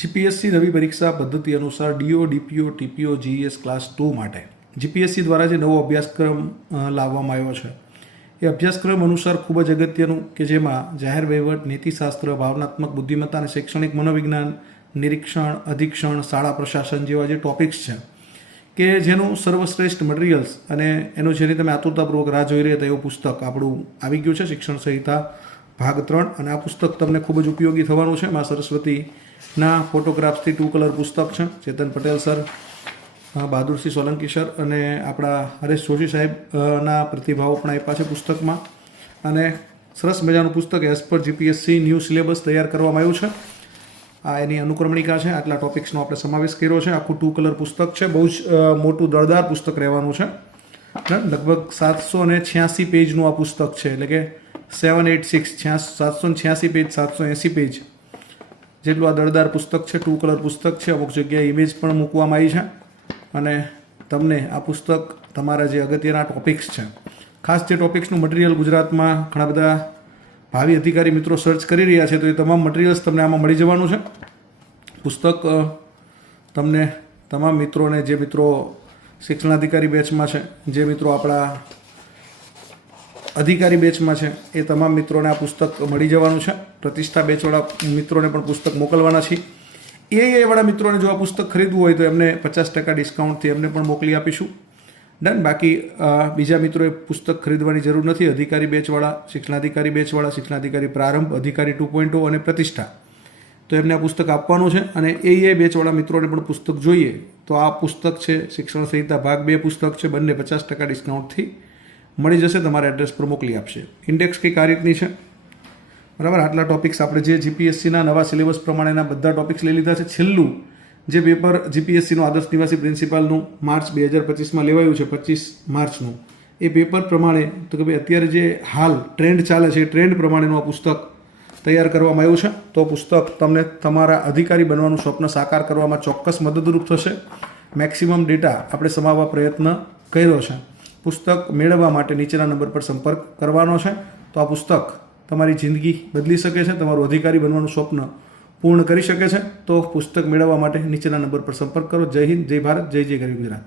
GPSC નવી પરીક્ષા પદ્ધતિ અનુસાર DO DPO TPO GS class 2 માટે જીપીએસસી દ્વારા જે નવો અભ્યાસક્રમ લાવવામાં આવ્યો છે એ અભ્યાસક્રમ અનુસાર ખૂબ જ અગત્યનું કે જેમાં જાહેર વહીવટ, નીતિશાસ્ત્ર, ભાવનાત્મક બુદ્ધિમત્તા અને શૈક્ષણિક મનોવિજ્ઞાન, નિરીક્ષણ, અધિક્ષણ, શાળા પ્રશાસન જેવા જે ટોપિક્સ છે કે જેનું સર્વશ્રેષ્ઠ મટીરિયલ્સ અને એનું જેની તમે આતુરતાપૂર્વક રાહ જોઈ રહ્યા હતા એવું પુસ્તક આપણું આવી ગયું છે, શિક્ષણ સંહિતા ભાગ 3. અને આ પુસ્તક તમને ખૂબ જ ઉપયોગી થવાનું છે. મા સરસ્વતીના ફોટોગ્રાફ્સથી 2 કલર પુસ્તક છે. ચેતન પટેલ સર, બહાદુરસિંહ સોલંકી સર અને આપણા હરેશ જોશી સાહેબના પ્રતિભાવો પણ આપ્યા છે પુસ્તકમાં. અને સરસ મજાનું પુસ્તક as per GPSC new syllabus તૈયાર કરવામાં આવ્યું છે. આ એની અનુક્રમણિકા છે. આટલા ટોપિક્સનો આપણે સમાવેશ કર્યો છે. આખું 2 કલર પુસ્તક છે. બહુ જ મોટું દળદાર પુસ્તક રહેવાનું છે. લગભગ 786 પેજનું આ પુસ્તક છે. એટલે કે 786 પેજ, 780 પેજ જેટલું આ દળદાર પુસ્તક છે. 2 કલર પુસ્તક છે. અમુક જગ્યાએ ઇમેજ પણ મૂકવામાં આવી છે. અને તમને આ પુસ્તક તમારા જે અગત્યના ટોપિક્સ છે, ખાસ જે ટોપિક્સનું મટીરિયલ ગુજરાતમાં ઘણા બધા ભાવિ અધિકારી મિત્રો સર્ચ કરી રહ્યા છે, તો એ તમામ મટીરિયલ્સ તમને આમાં મળી જવાનું છે. પુસ્તક તમને તમામ મિત્રોને, જે મિત્રો શિક્ષણાધિકારી બેચમાં છે, જે મિત્રો આપણા અધિકારી બેચમાં છે, એ તમામ મિત્રોને આ પુસ્તક મળી જવાનું છે. પ્રતિષ્ઠા બેચવાળા મિત્રોને પણ પુસ્તક મોકલવાના છે. એ વાળા મિત્રોને જો આ પુસ્તક ખરીદવું હોય તો એમને 50% ડિસ્કાઉન્ટથી એમને પણ મોકલી આપીશું. ડન. બાકી બીજા મિત્રોએ પુસ્તક ખરીદવાની જરૂર નથી. અધિકારી બેચવાળા, શિક્ષણાધિકારી બેચવાળા, શિક્ષણાધિકારી પ્રારંભ, અધિકારી 2.0 અને પ્રતિષ્ઠા, તો એમને આ પુસ્તક આપવાનું છે. અને એ બેચવાળા મિત્રોને પણ પુસ્તક જોઈએ તો આ પુસ્તક છે, શિક્ષણ સંહિતા ભાગ 2 પુસ્તક છે. બંને 50% ડિસ્કાઉન્ટથી મળી જશે. તમારા એડ્રેસ પર મોકલી આપશે. ઇન્ડેક્સ કંઈક આ રીતની છે. બરાબર. આટલા ટોપિક્સ આપણે જે જીપીએસસીના નવા સિલેબસ પ્રમાણેના બધા ટોપિક્સ લઈ લીધા છે. છેલ્લું જે પેપર જીપીએસસીનું આદર્શ નિવાસી પ્રિન્સિપાલનું માર્ચ 2025માં લેવાયું છે, 25 માર્ચનું, એ પેપર પ્રમાણે તો કે ભાઈ અત્યારે જે હાલ ટ્રેન્ડ ચાલે છે એ ટ્રેન્ડ પ્રમાણેનું આ પુસ્તક તૈયાર કરવામાં આવ્યું છે. તો પુસ્તક તમને તમારા અધિકારી બનવાનું સ્વપ્ન સાકાર કરવામાં ચોક્કસ મદદરૂપ થશે. મેક્સિમમ ડેટા આપણે સમાવવા પ્રયત્ન કર્યો છે. પુસ્તક મેળવવા માટે નીચેના નંબર પર સંપર્ક કરવાનો છે. તો આ પુસ્તક તમારી જિંદગી બદલી શકે છે, તમારું અધિકારી બનવાનું સ્વપ્ન પૂર્ણ કરી શકે છે. તો પુસ્તક મેળવવા માટે નીચેના નંબર પર સંપર્ક કરો. જય હિન્દ, જય ભારત, જય જય ગરવી ગુજરાત.